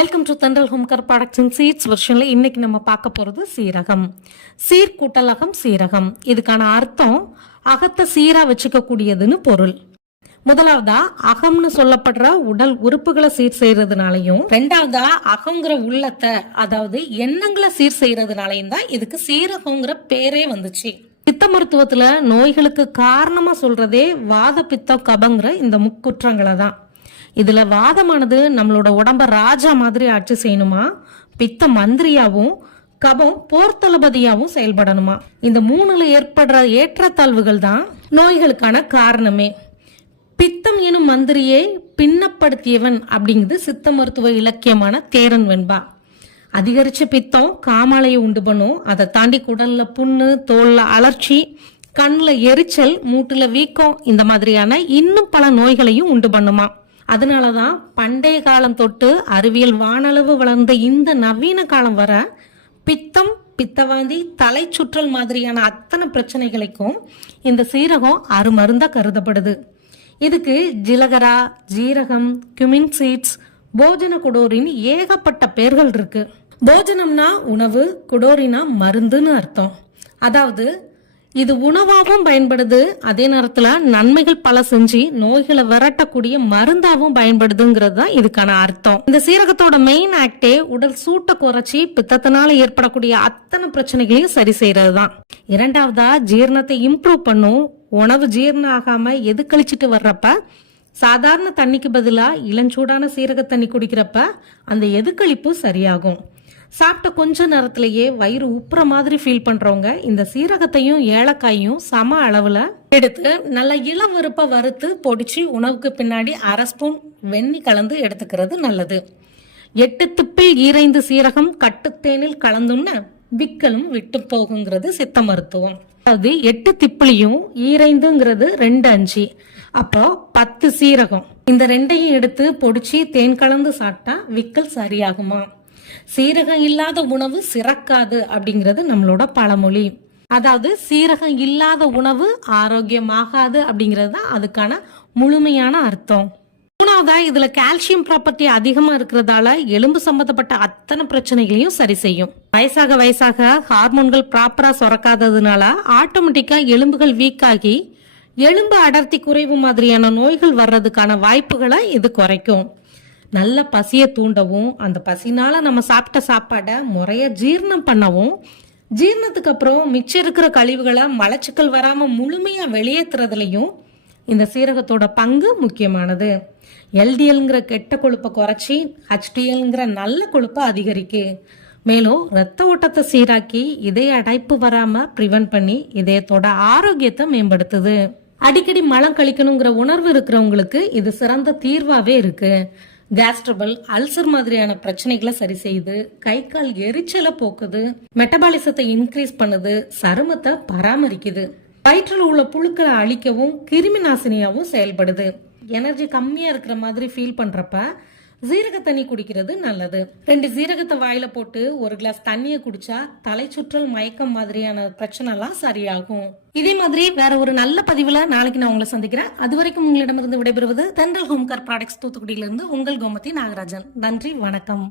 Welcome to தென்றல் ஹோம்கேர் products and seeds வெர்ஷன்ல இன்னைக்கு நம்ம பார்க்க போறது சீரகம். சீர்கூட்டலகம் சீரகம். இதுக்கான அர்த்தம் அகத்தை சீரா வச்சுக்க கூடியதுன்னு பொருள். முதலாவதா அகம்னு சொல்லப்படுற உடல் உறுப்புகளை சீர் செய்யறதுனாலையும், ரெண்டாவதா அகங்கிற உள்ளத்தை அதாவது எண்ணங்களை சீர் செய்யறதுனாலையும் தான் இதுக்கு சீரகங்கிற பேரே வந்துச்சு. சித்த மருத்துவத்துல நோய்களுக்கு காரணமா சொல்றதே வாத பித்தம் கபங்கிற இந்த முக்குற்றங்களை தான். இதுல வாதமானது நம்மளோட உடம்ப ராஜா மாதிரி ஆட்சி செய்யணுமா, பித்த மந்திரியாவும் கபம் போர்த்தளபதியாவும் செயல்படணுமா. இந்த மூணுல ஏற்படுற ஏற்றத்தாழ்வுகள் தான் நோய்களுக்கான காரணமே. பித்தம் எனும் மந்திரியை பின்னப்படுத்தியவன் அப்படிங்கிறது சித்த மருத்துவ இலக்கியமான தேரன் வெண்பா. அதிகரிச்ச பித்தம் காமாலையை உண்டு பண்ணும். அதை தாண்டி குடல்ல புண்ணு, தோல்ல அலர்ச்சி, கண்ணுல எரிச்சல், மூட்டுல வீக்கம், இந்த மாதிரியான இன்னும் பல நோய்களையும் உண்டு பண்ணுமா. அதனாலதான் பண்டைய காலம் தொட்டு அறிவியல் வானளவு வளர்ந்த இந்த நவீன காலம் வர பித்தம், பித்தவாந்தி, தலை சுற்றல் மாதிரியான அத்தனை பிரச்சனைகளுக்கும் இந்த சீரகம் அருமருந்தா கருதப்படுது. இதுக்கு ஜிலகரா, ஜீரகம், குமின் சீட்ஸ், போஜன குடோரின்னு ஏகப்பட்ட பெயர்கள் இருக்கு. போஜனம்னா உணவு, குடோரினா மருந்துன்னு அர்த்தம். அதாவது இது உணவாகவும் பயன்படுது, அதே நேரத்துல நன்மைகள் பல செஞ்சு நோய்களை விரட்டக்கூடிய மருந்தாவும் பயன்படுதுங்கிறது தான் இதுக்கான அர்த்தம். இந்த சீரகத்தோட மெயின் ஆக்டே உடல் சூட்டை குறைச்சி பித்தத்தினால ஏற்படக்கூடிய அத்தனை பிரச்சனைகளையும் சரி செய்யறது தான். இரண்டாவதா ஜீரணத்தை இம்ப்ரூவ் பண்ணும். உணவு ஜீரணம் ஆகாம எது கழிச்சிட்டு வர்றப்ப சாதாரண தண்ணிக்கு பதிலா இளஞ்சூடான சீரக தண்ணி குடிக்கிறப்ப அந்த எதுக்களிப்பு சரியாகும். சாப்பிட்ட கொஞ்ச நேரத்திலேயே வயிறு உப்புற மாதிரி ஃபீல் பண்றவங்க இந்த சீரகத்தையும் ஏலக்காயும் சம அளவுல எடுத்து நல்லா இளம் வெறுப்பா வறுத்து பொடிச்சு உணவுக்கு பின்னாடி 1/2 ஸ்பூன் வெண்ணி கலந்து எடுத்துக்கிறது நல்லது. 8 திப்பில் ஈரைந்து சீரகம் கட்டுத்தேனில் கலந்துன்னு விக்கலும் விட்டு போகுங்கிறது சித்த மருத்துவம். அதாவது 8 திப்பிலையும் ஈரைந்துங்கிறது 2 அஞ்சு, அப்போ 10 சீரகம். இந்த ரெண்டையும் எடுத்து பொடிச்சு தேன் கலந்து சாப்பிட்டா விக்கல் சரியாகுமா. சீரகம் இல்லாத உணவு சிறக்காது அப்படிங்கிறது நம்மளோட பழமொழி. அதாவது சீரகம் இல்லாத உணவு ஆரோக்கியமாகாது அப்படிங்கிறது தான் அதுக்கான முழுமையான அர்த்தம். மூணாவதா இதுல கால்சியம் ப்ராப்பர்ட்டி அதிகமா இருக்கிறதால எலும்பு சம்பந்தப்பட்ட அத்தனை பிரச்சனைகளையும் சரி செய்யும். வயசாக வயசாக ஹார்மோன்கள் ப்ராப்பரா சுரக்காததுனால ஆட்டோமேட்டிக்கா எலும்புகள் வீக் ஆகி எலும்பு அடர்த்தி குறைவு மாதிரியான நோய்கள் வர்றதுக்கான வாய்ப்புகளை இது குறைக்கும். நல்ல பசியை தூண்டவும், அந்த பசினால நம்ம சாப்பிட்ட சாப்பாடை முறைய ஜீரணம் பண்ணவும், ஜீரணத்துக்கு அப்புறம் மிச்சம் இருக்கிற கழிவுகளை மலச்சிக்கல் வராம முழுமையா வெளியேற்றுறதுலையும் இந்த சீரகத்தோட பங்கு முக்கியமானது. எல்டிஎல்ங்கிற கெட்ட கொழுப்பை குறைச்சி HDLங்கிற நல்ல கொழுப்பை அதிகரிக்கு. மேலும் ரத்த ஓட்டத்தை சீராக்கி இதய அடைப்பு வராம பிரிவென்ட் பண்ணி இதயத்தோட ஆரோக்கியத்தை மேம்படுத்துது. அடிக்கடி மலம் கழிக்கணுங்கிற உணர்வு இருக்கிறவங்களுக்கு இது சிறந்த தீர்வாவே இருக்கு. கேஸ்ட்ரபிள், அல்சர் மாதிரியான பிரச்சனைகளை சரி செய்யுது, கை கால் எரிச்சலை போக்குது, மெட்டபாலிசத்தை இன்க்ரீஸ் பண்ணுது, சருமத்தை பராமரிக்குது, வயிற்றில் உள்ள புழுக்களை அழிக்கவும் கிருமி நாசினியாவும் செயல்படுது. எனர்ஜி கம்மியா இருக்கிற மாதிரி ஃபீல் பண்றப்ப சீரக தண்ணி குடிக்கிறது நல்லது. 2 சீரகத்தை வாயில போட்டு 1 கிளாஸ் தண்ணியை குடிச்சா தலை சுற்றல், மயக்கம் மாதிரியான பிரச்சனை எல்லாம் சரியாகும். இதே மாதிரி வேற ஒரு நல்ல பதிவுல நாளைக்கு நான் உங்களை சந்திக்கிறேன். அது வரைக்கும் உங்களிடமிருந்து விடைபெறுவது தென்றல் ஹோம்கேர் ப்ராடக்ட்ஸ் தூத்துக்குடியிலிருந்து உங்கள் கோமதி நாகராஜன். நன்றி, வணக்கம்.